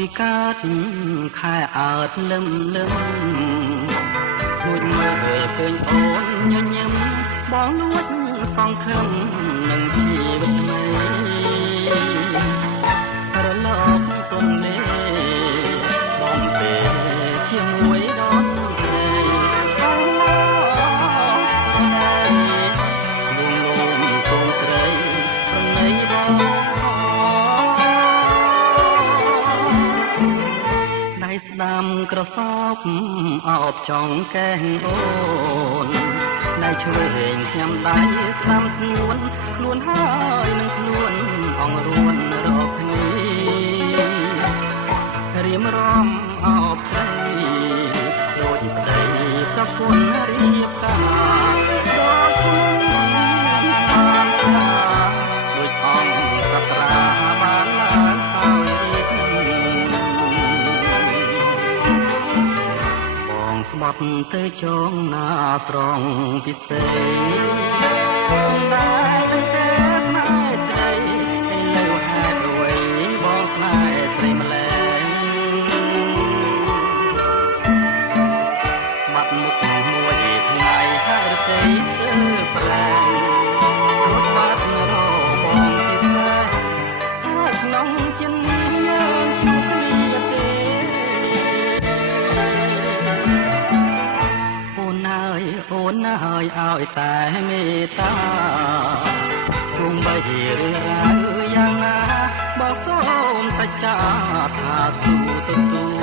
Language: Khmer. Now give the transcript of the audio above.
ពីកើតខែអើតលឹមលឹមគួចមើលឃើញអូនញញឹមបងលួចសងខឹមនឹងជីវិតថ្មីរលកទុំនេះបំពេជាមួយដល់ស្រីបងមកលួងលោមគង់ត្រីប្រណីបងដៃស្ដាំក្រសោបអោបចង់កែងអូនដៃឆ្វេងខ្ញុំដៃស្ដាំស្ងួនខ្លួនហើយនឹងខ្លួនអងរួនរកគ្នារៀមរំអោបស្រីដូចប្តីប្រពន្ធរៀបការដល់ខ្លួនបានដូចអង្គសត្រាបានឡើងហើយបងស្បត់ទៅចងណាស្រងពិសេសដែរទៅទេផ្នែកស្រីឲ្យលើហេតុអ្វីបងផ្នែកស្រីម្លែងបាត់មុខមួយថ្ងៃហើយរកៃប្រែងរត់បាត់របងពីផ្លែហើយក្នុងចិនយើងជួបគ្នាទេអូនហើយឲ្យតែមេត្តាជុំបីរឿងរ៉ាវយ៉ាងណាបើសូមសច្ចាថាស៊ូទទួល